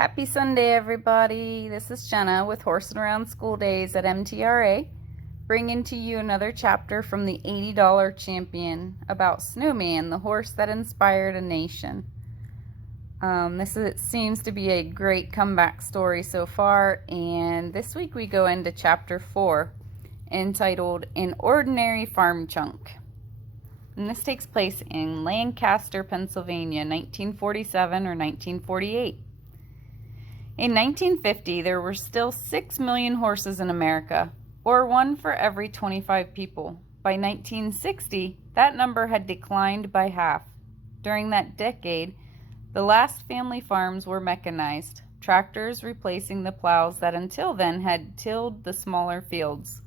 Happy Sunday, everybody. This is Jenna with Horsing Around School Days at MTRA, bringing to you another chapter from the $80 Champion about Snowman, the horse that inspired a nation. Seems to be a great comeback story so far, and this week we go into Chapter 4, entitled An Ordinary Farm Chunk. And this takes place in Lancaster, Pennsylvania, 1947 or 1948. In 1950, there were still 6 million horses in America, or one for every 25 people. By 1960, that number had declined by half. During that decade, the last family farms were mechanized, tractors replacing the plows that until then had tilled the smaller fields.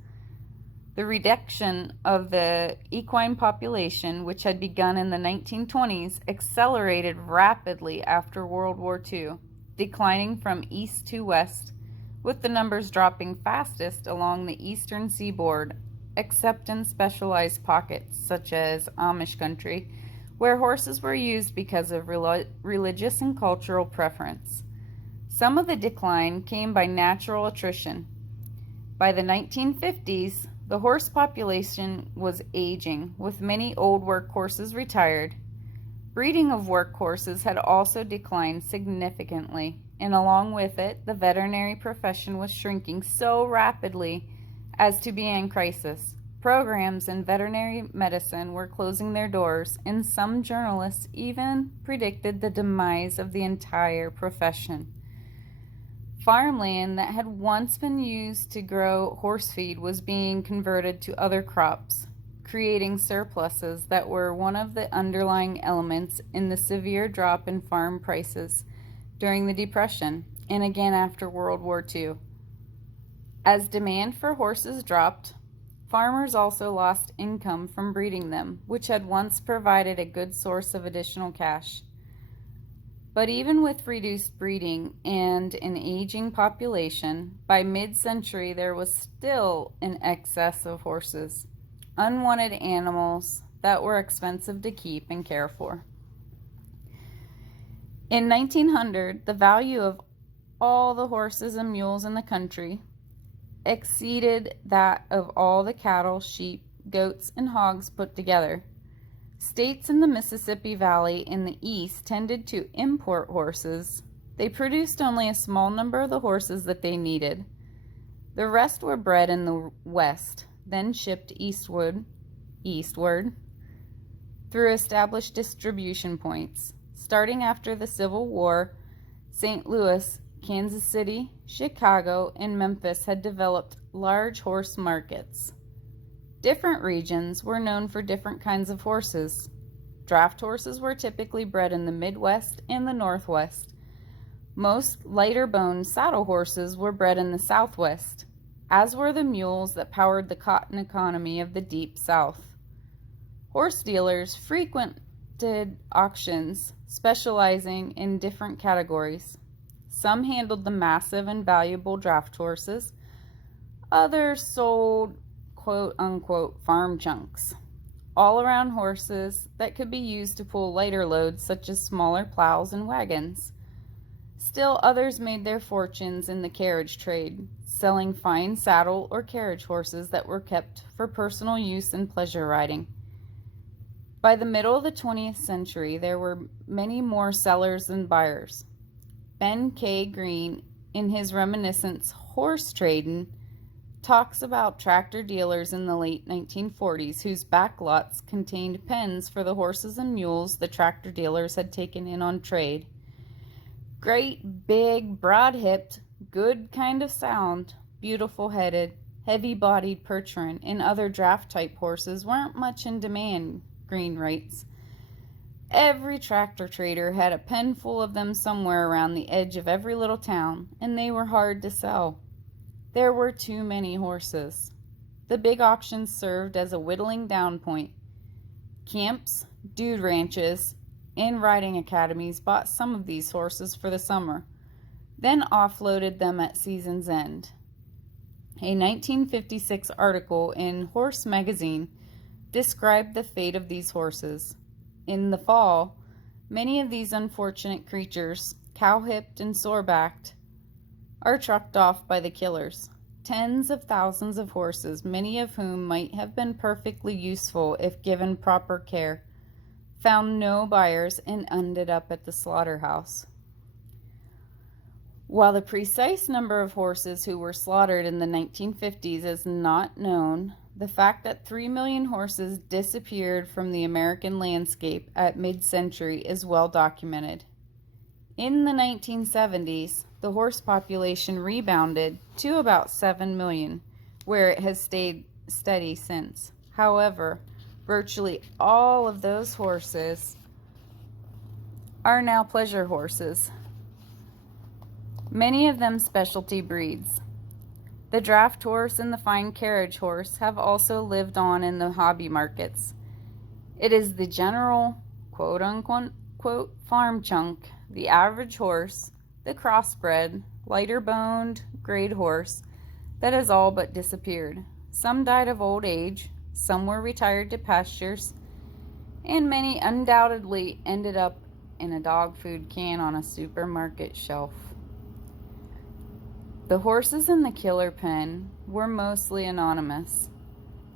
The reduction of the equine population, which had begun in the 1920s, accelerated rapidly after World War II, declining from east to west, with the numbers dropping fastest along the eastern seaboard, except in specialized pockets, such as Amish country, where horses were used because of religious and cultural preference. Some of the decline came by natural attrition. By the 1950s, the horse population was aging, with many old workhorses retired. Breeding of workhorses had also declined significantly, and along with it, the veterinary profession was shrinking so rapidly as to be in crisis. Programs in veterinary medicine were closing their doors, and some journalists even predicted the demise of the entire profession. Farmland that had once been used to grow horse feed was being converted to other crops, creating surpluses that were one of the underlying elements in the severe drop in farm prices during the Depression and again after World War II. As demand for horses dropped, farmers also lost income from breeding them, which had once provided a good source of additional cash. But even with reduced breeding and an aging population, by mid-century there was still an excess of horses, unwanted animals that were expensive to keep and care for. In 1900, the value of all the horses and mules in the country exceeded that of all the cattle, sheep, goats, and hogs put together. States in the Mississippi Valley in the east tended to import horses. They produced only a small number of the horses that they needed. The rest were bred in the west, then shipped eastward through established distribution points. Starting after the Civil War, St. Louis, Kansas City, Chicago, and Memphis had developed large horse markets. Different regions were known for different kinds of horses. Draft horses were typically bred in the Midwest and the Northwest. Most lighter-boned saddle horses were bred in the Southwest, as were the mules that powered the cotton economy of the Deep South. Horse dealers frequented auctions, specializing in different categories. Some handled the massive and valuable draft horses. Others sold quote-unquote farm chunks, all-around horses that could be used to pull lighter loads such as smaller plows and wagons. Still others made their fortunes in the carriage trade, selling fine saddle or carriage horses that were kept for personal use and pleasure riding. By the middle of the 20th century, there were many more sellers than buyers. Ben K. Green, in his reminiscence Horse Tradin', talks about tractor dealers in the late 1940s whose backlots contained pens for the horses and mules the tractor dealers had taken in on trade. Great, big, broad-hipped, good kind of sound, beautiful-headed, heavy-bodied Percheron and other draft-type horses weren't much in demand, Green writes. Every tractor trader had a pen full of them somewhere around the edge of every little town, and they were hard to sell. There were too many horses. The big auctions served as a whittling down point. Camps, dude ranches, and riding academies bought some of these horses for the summer, then offloaded them at season's end. A 1956 article in Horse Magazine described the fate of these horses. In the fall, many of these unfortunate creatures cow-hipped and sore-backed, are trucked off by the killers. Tens of thousands of horses, many of whom might have been perfectly useful if given proper care, found no buyers and ended up at the slaughterhouse. While the precise number of horses who were slaughtered in the 1950s is not known, the fact that 3 million horses disappeared from the American landscape at mid-century is well documented. In the 1970s, the horse population rebounded to about 7 million, where it has stayed steady since. However, virtually all of those horses are now pleasure horses, many of them specialty breeds. The draft horse and the fine carriage horse have also lived on in the hobby markets. It is the general, quote-unquote, farm chunk, the average horse, the crossbred, lighter-boned, grade horse that has all but disappeared. Some died of old age, some were retired to pastures, and many undoubtedly ended up in a dog food can on a supermarket shelf. The horses in the killer pen were mostly anonymous.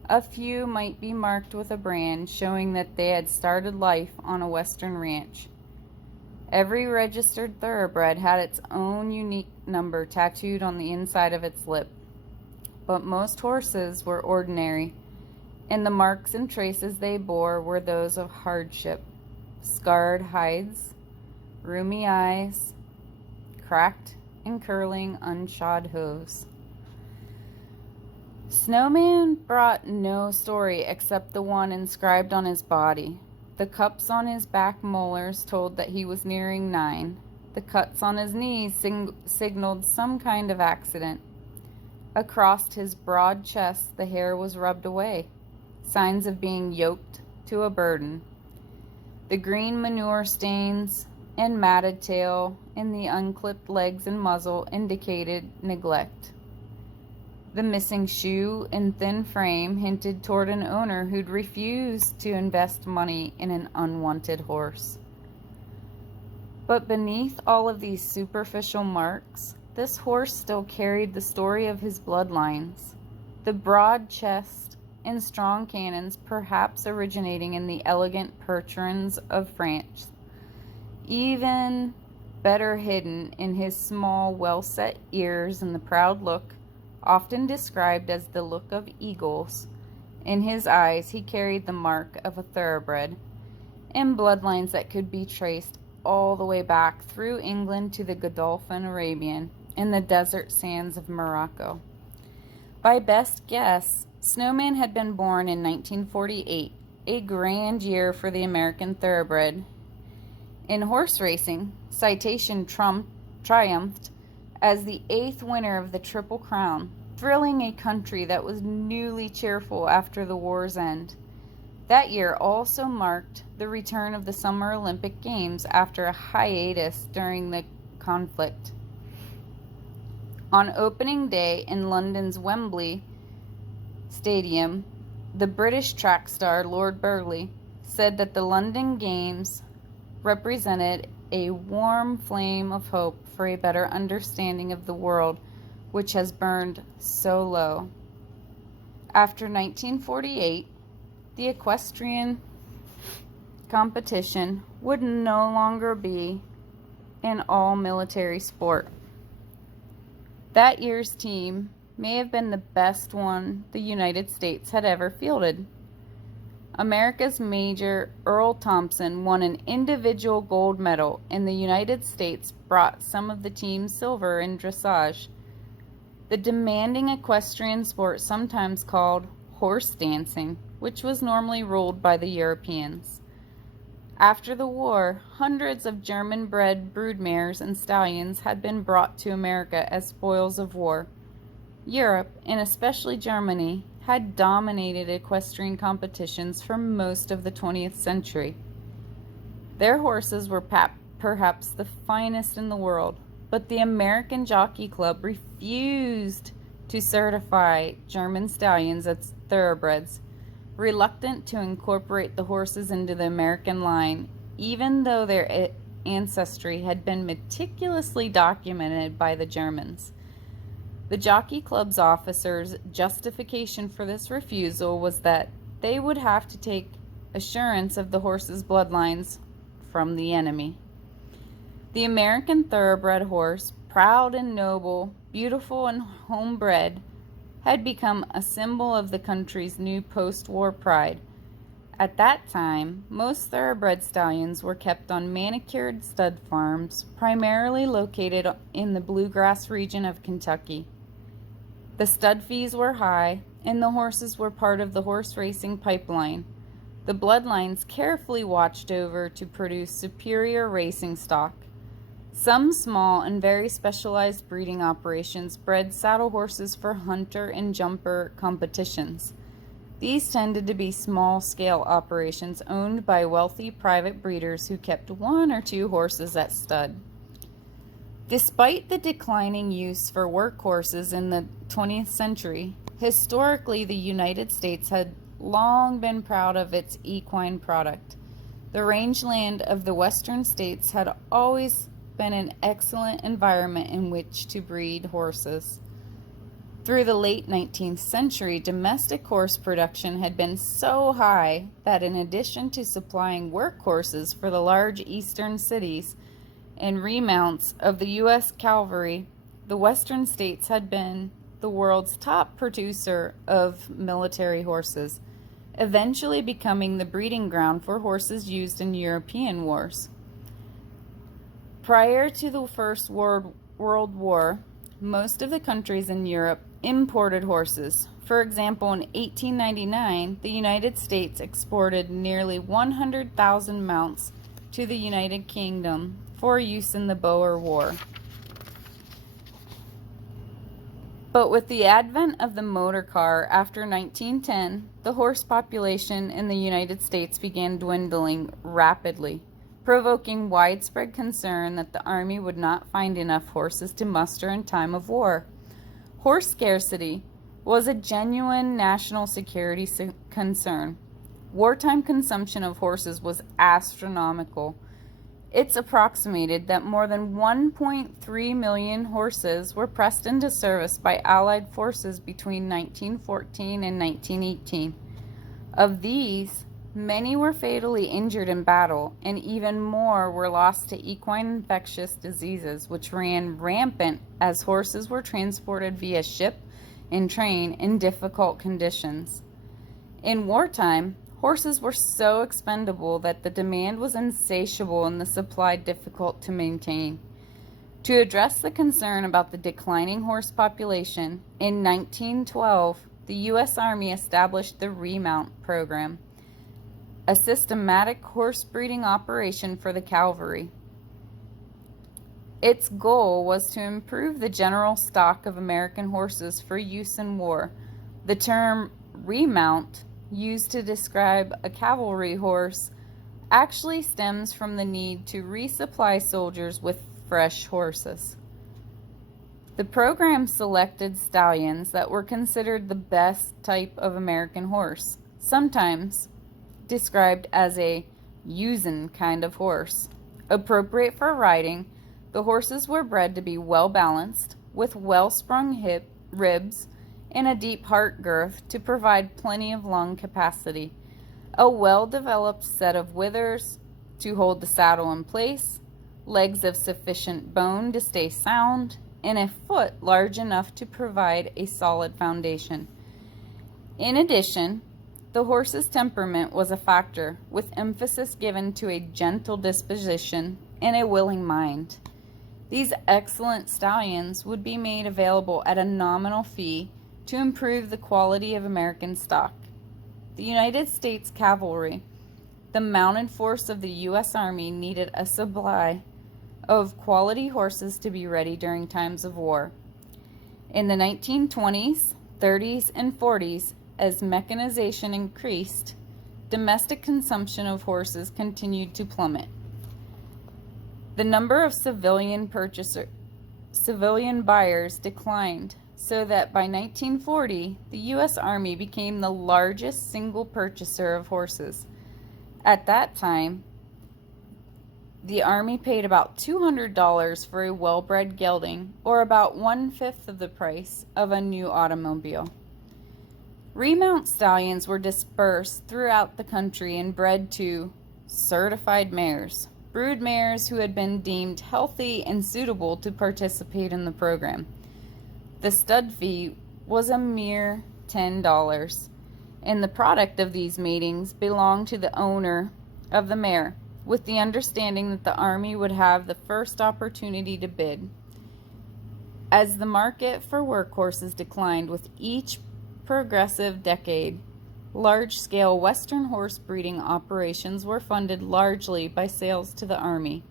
A few might be marked with a brand showing that they had started life on a western ranch. Every registered thoroughbred had its own unique number tattooed on the inside of its lip. But most horses were ordinary, and the marks and traces they bore were those of hardship: scarred hides, rheumy eyes, cracked and curling unshod hooves. Snowman brought no story except the one inscribed on his body. The cups on his back molars told that he was nearing 9. The cuts on his knees signaled some kind of accident. Across his broad chest the hair was rubbed away, signs of being yoked to a burden. The green manure stains and matted tail in the unclipped legs and muzzle indicated neglect. The missing shoe and thin frame hinted toward an owner who'd refused to invest money in an unwanted horse. But beneath all of these superficial marks, this horse still carried the story of his bloodlines. The broad chest and strong cannons perhaps originating in the elegant Percherons of France, even better hidden in his small, well-set ears and the proud look, often described as the look of eagles. In his eyes he carried the mark of a thoroughbred, and bloodlines that could be traced all the way back through England to the Godolphin Arabian and the desert sands of Morocco. By best guess, Snowman had been born in 1948, a grand year for the American thoroughbred. In horse racing, Citation triumphed as the 8th winner of the Triple Crown, thrilling a country that was newly cheerful after the war's end. That year also marked the return of the Summer Olympic Games after a hiatus during the conflict. On opening day in London's Wembley Stadium, the British track star Lord Burghley said that the London Games represented a warm flame of hope for a better understanding of the world which has burned so low. After 1948, the equestrian competition would no longer be an all-military sport. That year's team may have been the best one the United States had ever fielded. America's Major Earl Thompson won an individual gold medal, and the United States brought some of the team's silver in dressage, the demanding equestrian sport sometimes called horse dancing, which was normally ruled by the Europeans. After the war, hundreds of German-bred broodmares and stallions had been brought to America as spoils of war. Europe, and especially Germany, had dominated equestrian competitions for most of the 20th century. Their horses were perhaps the finest in the world, but the American Jockey Club refused to certify German stallions as thoroughbreds, reluctant to incorporate the horses into the American line, even though their ancestry had been meticulously documented by the Germans. The Jockey Club's officers' justification for this refusal was that they would have to take assurance of the horses' bloodlines from the enemy. The American thoroughbred horse, proud and noble, beautiful and homebred, had become a symbol of the country's new post-war pride. At that time, most thoroughbred stallions were kept on manicured stud farms, primarily located in the bluegrass region of Kentucky. The stud fees were high, and the horses were part of the horse racing pipeline, the bloodlines carefully watched over to produce superior racing stock. Some small and very specialized breeding operations bred saddle horses for hunter and jumper competitions. These tended to be small-scale operations owned by wealthy private breeders who kept 1 or 2 horses at stud. Despite the declining use for workhorses in the 20th century, historically the United States had long been proud of its equine product. The rangeland of the western states had always been an excellent environment in which to breed horses. Through the late 19th century, domestic horse production had been so high that in addition to supplying workhorses for the large eastern cities and remounts of the U.S. Cavalry, the western states had been the world's top producer of military horses, eventually becoming the breeding ground for horses used in European wars. Prior to the First World War, most of the countries in Europe imported horses. For example, in 1899, the United States exported nearly 100,000 mounts to the United Kingdom for use in the Boer War. But with the advent of the motor car after 1910, the horse population in the United States began dwindling rapidly, provoking widespread concern that the Army would not find enough horses to muster in time of war. Horse scarcity was a genuine national security concern. Wartime consumption of horses was astronomical. It's approximated that more than 1.3 million horses were pressed into service by Allied forces between 1914 and 1918. Of these, many were fatally injured in battle, and even more were lost to equine infectious diseases, which ran rampant as horses were transported via ship and train in difficult conditions. In wartime, horses were so expendable that the demand was insatiable and the supply difficult to maintain. To address the concern about the declining horse population, in 1912, the U.S. Army established the Remount Program, a systematic horse breeding operation for the cavalry. Its goal was to improve the general stock of American horses for use in war. The term remount, used to describe a cavalry horse, actually stems from the need to resupply soldiers with fresh horses. The program selected stallions that were considered the best type of American horse, sometimes described as a usin' kind of horse. Appropriate for riding, the horses were bred to be well balanced, with well-sprung ribs, and a deep heart girth to provide plenty of lung capacity, a well-developed set of withers to hold the saddle in place, legs of sufficient bone to stay sound, and a foot large enough to provide a solid foundation. In addition, the horse's temperament was a factor, with emphasis given to a gentle disposition and a willing mind. These excellent stallions would be made available at a nominal fee to improve the quality of American stock. The United States Cavalry, the mounted force of the U.S. Army, needed a supply of quality horses to be ready during times of war. In the 1920s, 30s, and 40s, as mechanization increased, domestic consumption of horses continued to plummet. The number of civilian buyers declined, so that by 1940, the U.S. Army became the largest single purchaser of horses. At that time, The Army paid about $200 for a well-bred gelding, or about 1/5 of the price of a new automobile. Remount stallions were dispersed throughout the country and bred to certified mares, brood mares who had been deemed healthy and suitable to participate in the program. The stud fee was a mere $10, and the product of these matings belonged to the owner of the mare, with the understanding that the Army would have the first opportunity to bid. As the market for workhorses declined with each progressive decade, large-scale Western horse breeding operations were funded largely by sales to the Army.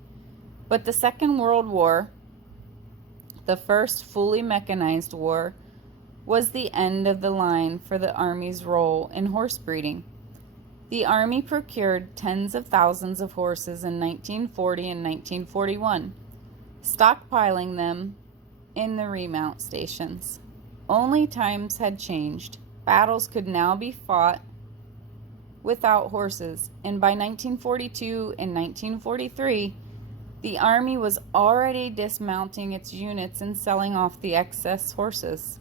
But the Second World War, the first fully mechanized war, was the end of the line for the Army's role in horse breeding. The Army procured tens of thousands of horses in 1940 and 1941, stockpiling them in the remount stations. Only times had changed. Battles could now be fought without horses, and by 1942 and 1943, the Army was already dismounting its units and selling off the excess horses.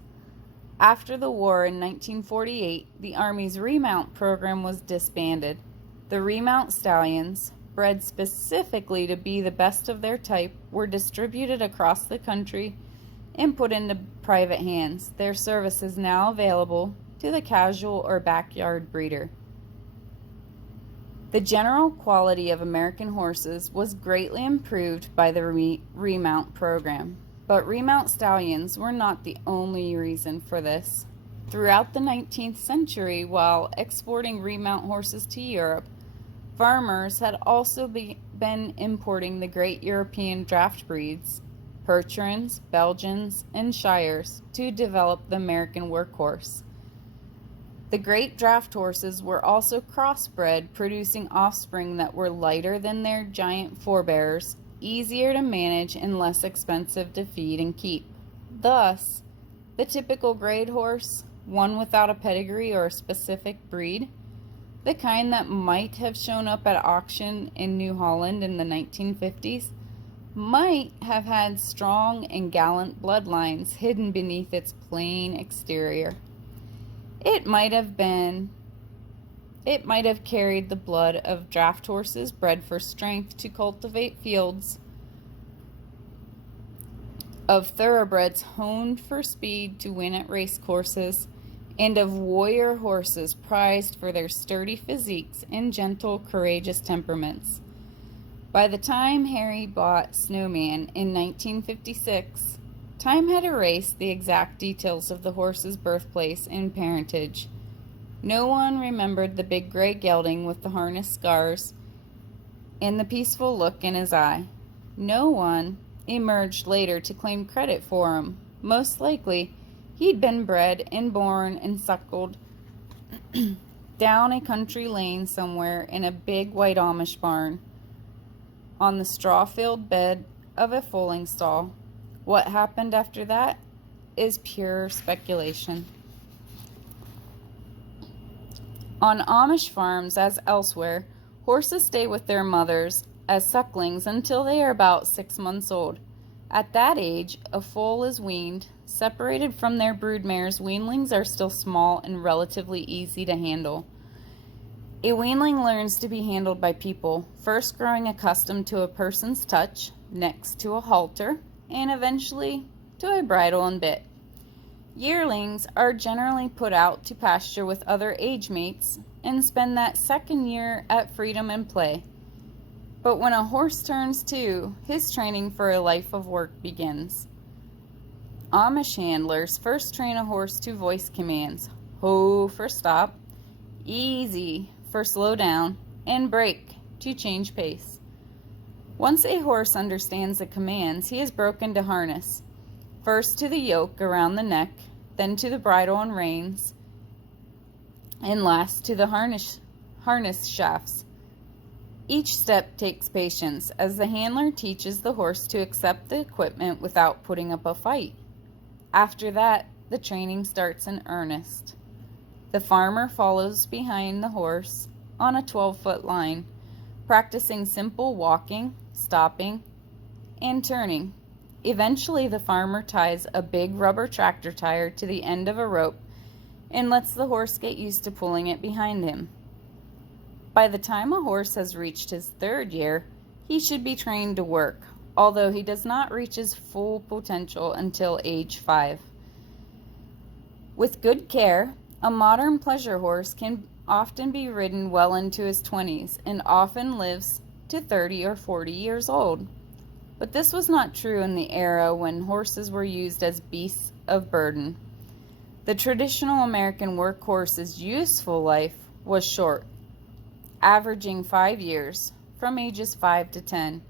After the war in 1948, the Army's Remount Program was disbanded. The Remount stallions, bred specifically to be the best of their type, were distributed across the country and put into private hands. Their service is now available to the casual or backyard breeder. The general quality of American horses was greatly improved by the Remount Program. But remount stallions were not the only reason for this. Throughout the 19th century, while exporting remount horses to Europe, farmers had also been importing the great European draft breeds, Percherons, Belgians, and Shires, to develop the American workhorse. The great draft horses were also crossbred, producing offspring that were lighter than their giant forebears, easier to manage, and less expensive to feed and keep. Thus, the typical grade horse, one without a pedigree or a specific breed, the kind that might have shown up at auction in New Holland in the 1950s, might have had strong and gallant bloodlines hidden beneath its plain exterior. It might have carried the blood of draft horses bred for strength to cultivate fields, of thoroughbreds honed for speed to win at race courses, and of warrior horses prized for their sturdy physiques and gentle, courageous temperaments. By the time Harry bought Snowman in 1956, time had erased the exact details of the horse's birthplace and parentage. No one remembered the big gray gelding with the harness scars and the peaceful look in his eye. No one emerged later to claim credit for him. Most likely, he'd been bred and born and suckled down a country lane somewhere in a big white Amish barn on the straw-filled bed of a foaling stall. What happened after that is pure speculation. On Amish farms, as elsewhere, horses stay with their mothers as sucklings until they are about 6 months old. At that age, a foal is weaned. Separated from their broodmares, weanlings are still small and relatively easy to handle. A weanling learns to be handled by people, first growing accustomed to a person's touch, next to a halter, and eventually to a bridle and bit. Yearlings are generally put out to pasture with other age mates and spend that second year at freedom and play. But when a horse turns 2, his training for a life of work begins. Amish handlers first train a horse to voice commands: ho for stop, easy for slow down, and brake to change pace. Once a horse understands the commands, he is broken to harness. First to the yoke around the neck, then to the bridle and reins, and last to the harness shafts. Each step takes patience, as the handler teaches the horse to accept the equipment without putting up a fight. After that, the training starts in earnest. The farmer follows behind the horse on a 12-foot line, practicing simple walking, stopping, and turning. Eventually, the farmer ties a big rubber tractor tire to the end of a rope and lets the horse get used to pulling it behind him. By the time a horse has reached his 3rd year, he should be trained to work, although he does not reach his full potential until age 5. With good care, a modern pleasure horse can often be ridden well into his 20s and often lives to 30 or 40 years old. But this was not true in the era when horses were used as beasts of burden. The traditional American workhorse's useful life was short, averaging 5 years, from ages 5 to 10.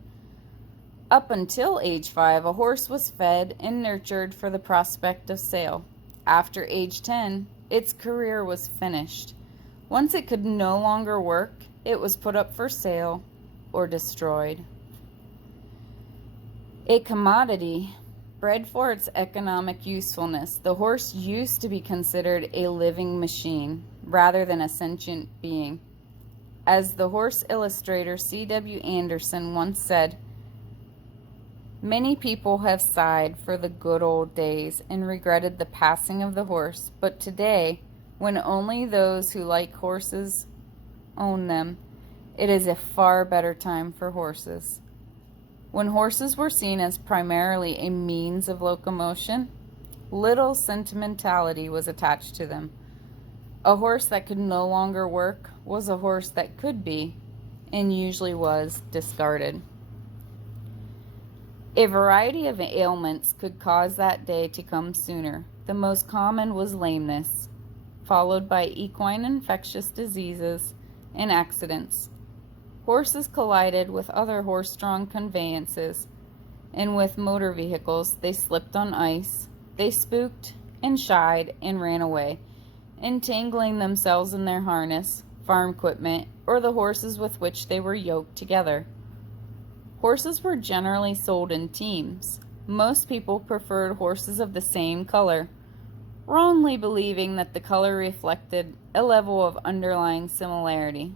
Up until age 5, a horse was fed and nurtured for the prospect of sale. After age 10, its career was finished. Once it could no longer work, it was put up for sale or destroyed. A commodity bred for its economic usefulness, the horse used to be considered a living machine rather than a sentient being. As the horse illustrator C.W. Anderson once said, "Many people have sighed for the good old days and regretted the passing of the horse, but today, when only those who like horses own them, it is a far better time for horses." When horses were seen as primarily a means of locomotion, little sentimentality was attached to them. A horse that could no longer work was a horse that could be, and usually was, discarded. A variety of ailments could cause that day to come sooner. The most common was lameness, followed by equine infectious diseases and accidents. Horses collided with other horse-drawn conveyances, and with motor vehicles they slipped on ice. They spooked and shied and ran away, entangling themselves in their harness, farm equipment, or the horses with which they were yoked together. Horses were generally sold in teams. Most people preferred horses of the same color, wrongly believing that the color reflected a level of underlying similarity.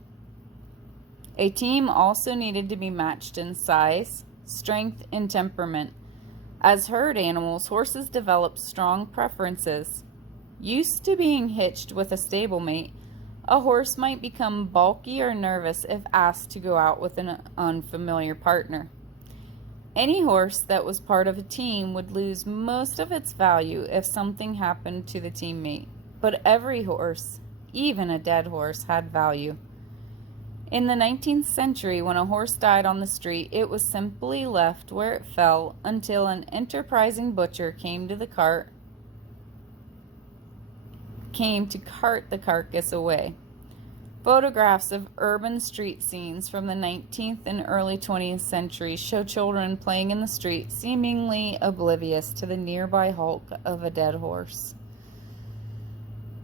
A team also needed to be matched in size, strength, and temperament. As herd animals, horses developed strong preferences. Used to being hitched with a stablemate, a horse might become bulky or nervous if asked to go out with an unfamiliar partner. Any horse that was part of a team would lose most of its value if something happened to the teammate. But every horse, even a dead horse, had value. In the 19th century, when a horse died on the street, it was simply left where it fell until an enterprising butcher came to cart the carcass away. Photographs of urban street scenes from the 19th and early 20th centuries show children playing in the street, seemingly oblivious to the nearby hulk of a dead horse.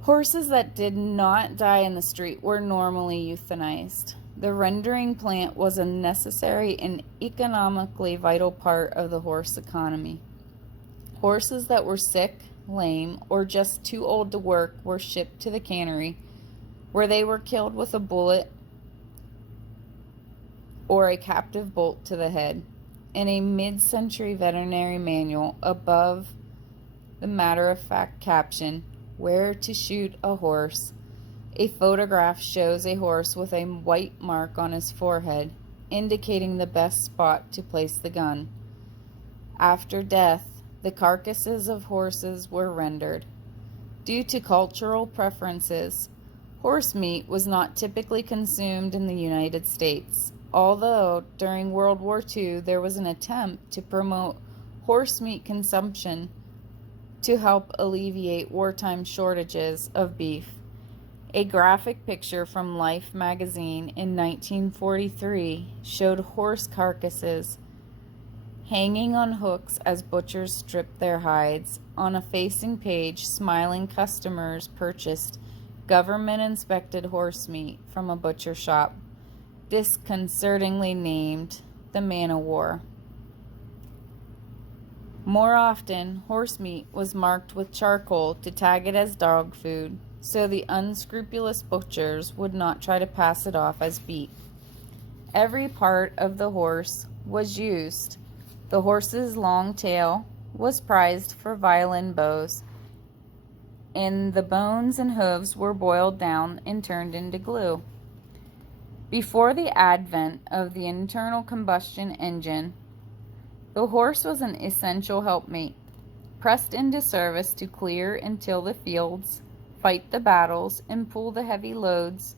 Horses that did not die in the street were normally euthanized. The rendering plant was a necessary and economically vital part of the horse economy. Horses that were sick, lame, or just too old to work were shipped to the cannery, where they were killed with a bullet or a captive bolt to the head. In a mid-century veterinary manual, above the matter-of-fact caption, "Where to shoot a horse," a photograph shows a horse with a white mark on his forehead, indicating the best spot to place the gun. After death, the carcasses of horses were rendered. Due to cultural preferences, horse meat was not typically consumed in the United States, although during World War II there was an attempt to promote horse meat consumption to help alleviate wartime shortages of beef. A graphic picture from Life magazine in 1943 showed horse carcasses hanging on hooks as butchers stripped their hides. On a facing page, smiling customers purchased government-inspected horse meat from a butcher shop, disconcertingly named the Man o' War. More often, horse meat was marked with charcoal to tag it as dog food, so the unscrupulous butchers would not try to pass it off as beef. Every part of the horse was used. The horse's long tail was prized for violin bows, and the bones and hooves were boiled down and turned into glue. Before the advent of the internal combustion engine, the horse was an essential helpmate, pressed into service to clear and till the fields, fight the battles, and pull the heavy loads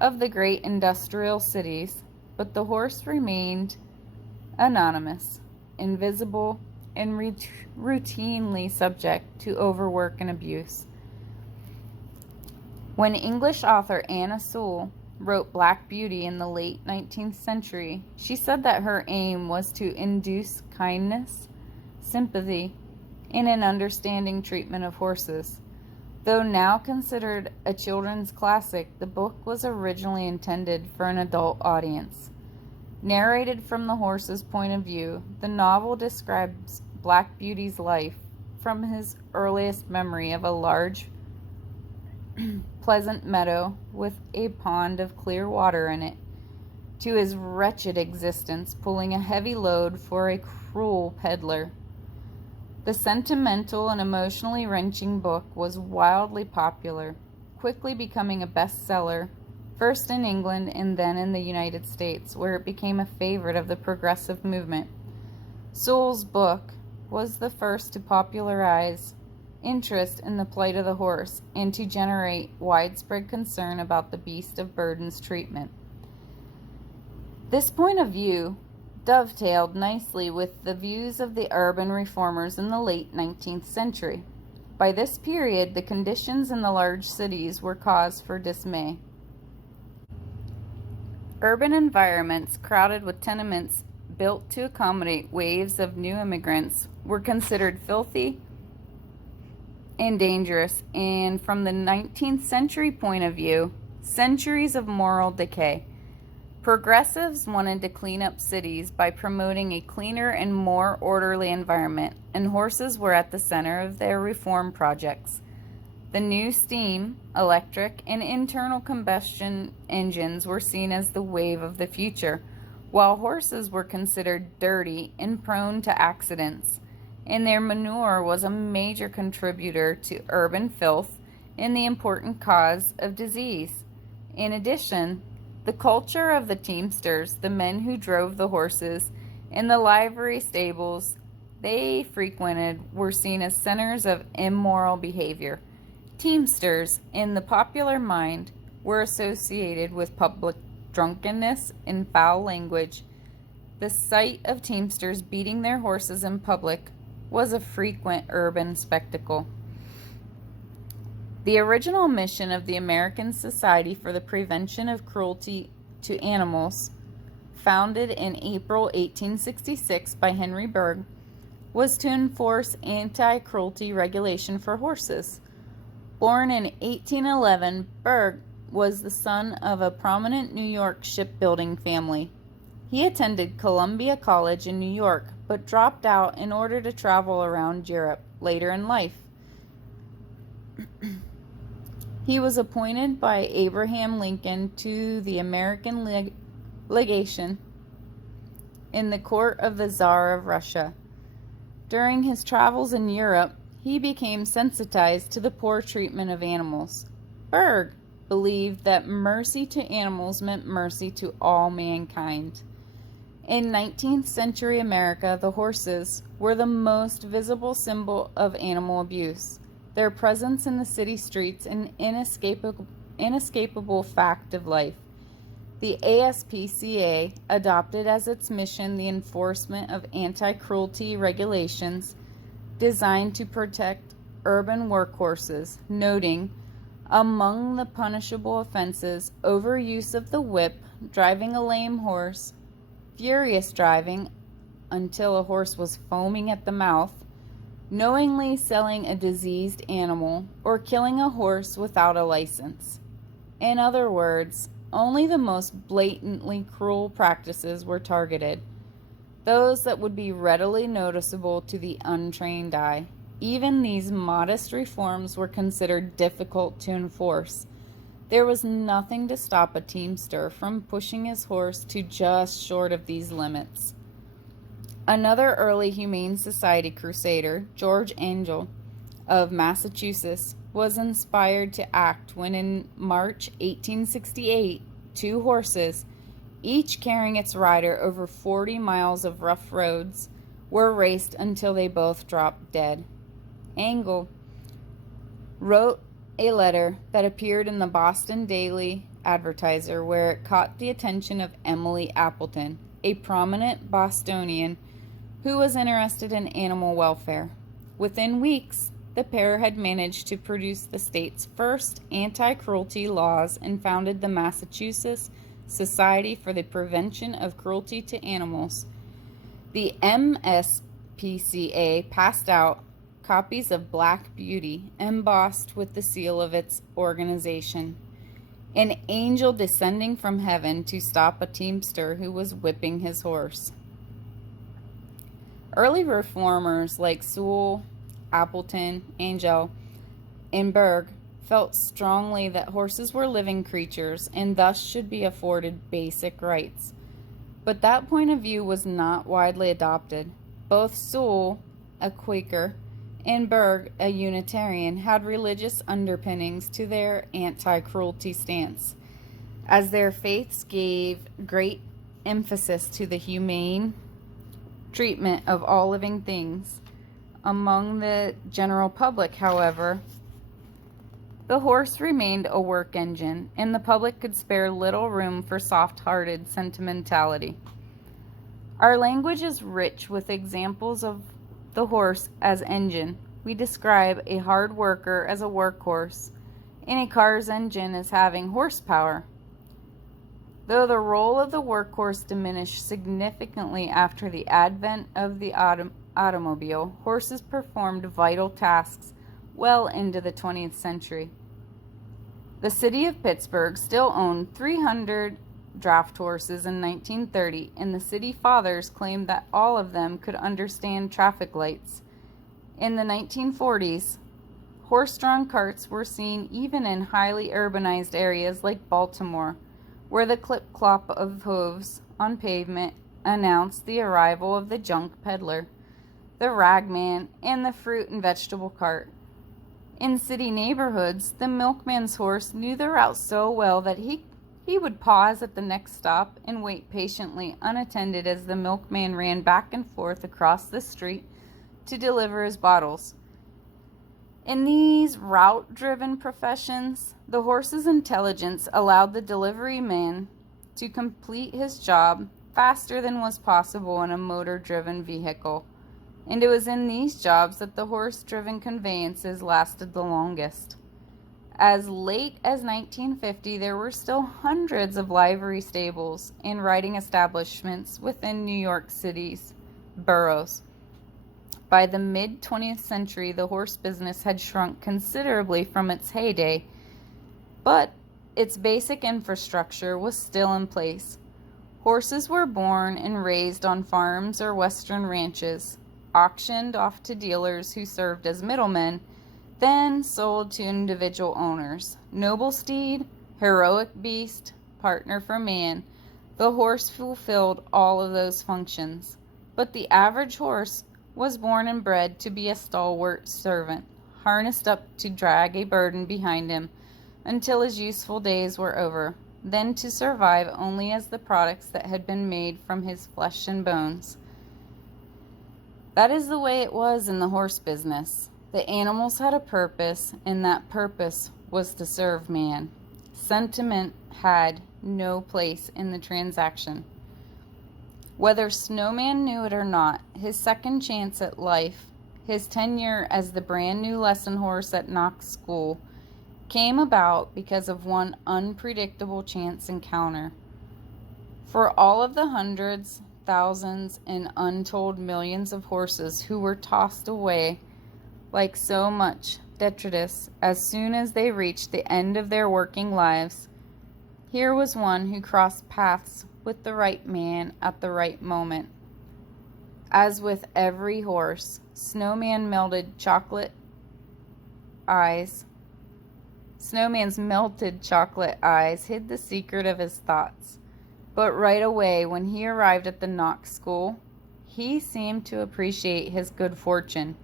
of the great industrial cities, but the horse remained anonymous, invisible, and routinely subject to overwork and abuse. When English author Anna Sewell wrote Black Beauty in the late 19th century, she said that her aim was to induce kindness, sympathy, and an understanding treatment of horses. Though now considered a children's classic, the book was originally intended for an adult audience. Narrated from the horse's point of view, the novel describes Black Beauty's life from his earliest memory of a large, pleasant meadow with a pond of clear water in it, to his wretched existence pulling a heavy load for a cruel peddler. The sentimental and emotionally wrenching book was wildly popular, quickly becoming a bestseller, first in England and then in the United States, where it became a favorite of the progressive movement. Sewell's book was the first to popularize interest in the plight of the horse and to generate widespread concern about the beast of burden's treatment. This point of view dovetailed nicely with the views of the urban reformers in the late 19th century. By this period, the conditions in the large cities were cause for dismay. Urban environments crowded with tenements built to accommodate waves of new immigrants were considered filthy and dangerous, and from the 19th century point of view, centuries of moral decay. Progressives wanted to clean up cities by promoting a cleaner and more orderly environment, and horses were at the center of their reform projects. The new steam, electric, and internal combustion engines were seen as the wave of the future, while horses were considered dirty and prone to accidents, and their manure was a major contributor to urban filth and the important cause of disease. In addition, the culture of the teamsters, the men who drove the horses, and the livery stables they frequented were seen as centers of immoral behavior. Teamsters, in the popular mind, were associated with public drunkenness and foul language. The sight of teamsters beating their horses in public was a frequent urban spectacle. The original mission of the American Society for the Prevention of Cruelty to Animals, founded in April 1866 by Henry Bergh, was to enforce anti-cruelty regulation for horses. Born in 1811, Bergh was the son of a prominent New York shipbuilding family. He attended Columbia College in New York, but dropped out in order to travel around Europe later in life. He was appointed by Abraham Lincoln to the American legation in the court of the Tsar of Russia. During his travels in Europe, he became sensitized to the poor treatment of animals. Bergh believed that mercy to animals meant mercy to all mankind. In 19th century America, the horses were the most visible symbol of animal abuse. Their presence in the city streets an inescapable fact of life. The ASPCA adopted as its mission the enforcement of anti-cruelty regulations designed to protect urban workhorses, noting among the punishable offenses overuse of the whip, driving a lame horse, furious driving until a horse was foaming at the mouth, knowingly selling a diseased animal, or killing a horse without a license. In other words, only the most blatantly cruel practices were targeted, those that would be readily noticeable to the untrained eye. Even these modest reforms were considered difficult to enforce. There was nothing to stop a teamster from pushing his horse to just short of these limits. Another early Humane Society crusader, George Angell of Massachusetts, was inspired to act when in March 1868, two horses, each carrying its rider over 40 miles of rough roads, were raced until they both dropped dead. Angell wrote a letter that appeared in the Boston Daily Advertiser, where it caught the attention of Emily Appleton, a prominent Bostonian who was interested in animal welfare. Within weeks, the pair had managed to produce the state's first anti-cruelty laws and founded the Massachusetts Society for the Prevention of Cruelty to Animals. The MSPCA passed out copies of Black Beauty embossed with the seal of its organization, an angel descending from heaven to stop a teamster who was whipping his horse. Early reformers like Sewell, Appleton, Angell, and Berg felt strongly that horses were living creatures and thus should be afforded basic rights. But that point of view was not widely adopted. Both Sewell, a Quaker, and Berg, a Unitarian, had religious underpinnings to their anti-cruelty stance, as their faiths gave great emphasis to the humane treatment of all living things. Among the general public, however, the horse remained a work engine, and the public could spare little room for soft-hearted sentimentality. Our language is rich with examples of the horse as engine. We describe a hard worker as a workhorse, and a car's engine as having horsepower. Though the role of the workhorse diminished significantly after the advent of the automobile, horses performed vital tasks well into the 20th century. The city of Pittsburgh still owned 300 draft horses in 1930, and the city fathers claimed that all of them could understand traffic lights. In the 1940s, horse-drawn carts were seen even in highly urbanized areas like Baltimore, where the clip-clop of hooves on pavement announced the arrival of the junk peddler, the ragman, and the fruit and vegetable cart. In city neighborhoods, the milkman's horse knew the route so well that he would pause at the next stop and wait patiently unattended as the milkman ran back and forth across the street to deliver his bottles. In these route-driven professions, the horse's intelligence allowed the delivery man to complete his job faster than was possible in a motor-driven vehicle, and it was in these jobs that the horse-driven conveyances lasted the longest. As late as 1950, there were still hundreds of livery stables and riding establishments within New York City's boroughs. By the mid-20th century, the horse business had shrunk considerably from its heyday, but its basic infrastructure was still in place. Horses were born and raised on farms or western ranches, auctioned off to dealers who served as middlemen, then sold to individual owners. Noble steed, heroic beast, partner for man, the horse fulfilled all of those functions. But the average horse was born and bred to be a stalwart servant, harnessed up to drag a burden behind him until his useful days were over, then to survive only as the products that had been made from his flesh and bones. That is the way it was in the horse business. The animals had a purpose, and that purpose was to serve man. Sentiment had no place in the transaction. Whether Snowman knew it or not, his second chance at life, his tenure as the brand new lesson horse at Knox School, came about because of one unpredictable chance encounter. For all of the hundreds, thousands, and untold millions of horses who were tossed away like so much detritus as soon as they reached the end of their working lives, here was one who crossed paths with the right man at the right moment. As with every horse, Snowman's melted chocolate eyes hid the secret of his thoughts. But right away, when he arrived at the Knox School, he seemed to appreciate his good fortune.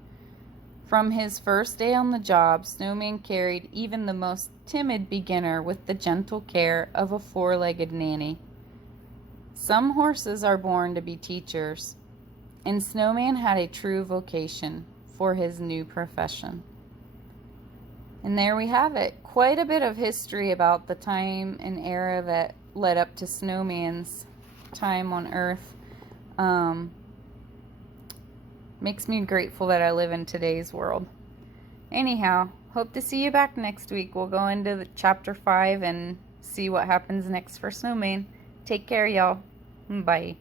From his first day on the job, Snowman carried even the most timid beginner with the gentle care of a four-legged nanny. Some horses are born to be teachers, and Snowman had a true vocation for his new profession. And there we have it. Quite a bit of history about the time and era that led up to Snowman's time on Earth. Makes me grateful that I live in today's world. Anyhow, hope to see you back next week. We'll go into chapter 5 and see what happens next for Snowman. Take care, y'all. Bye.